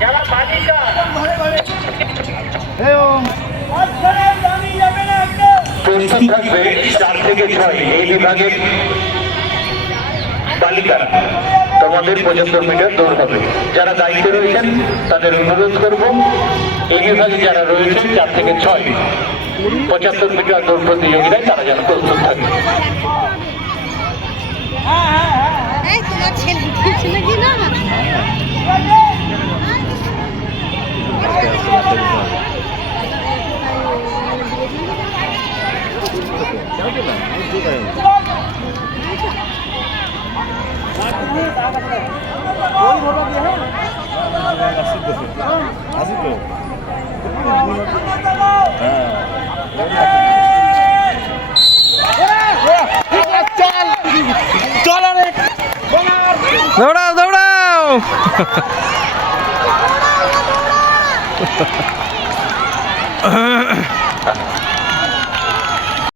যারা বালিকা প্রস্তুত থাকবে 4 থেকে 6 এই বিভাগের বালিকারা। তোমাদের 75 মিটার দৌড় হবে। যারা দায়িত্বে রয়েছেন তাদের অনুরোধ করব এই বিভাগে যারা রয়েছেন 4 থেকে 6 75 মিটার দৌড় প্রতিযোগিতায় তারা যেন প্রস্তুত থাকে। দৌড়াও দৌড়াও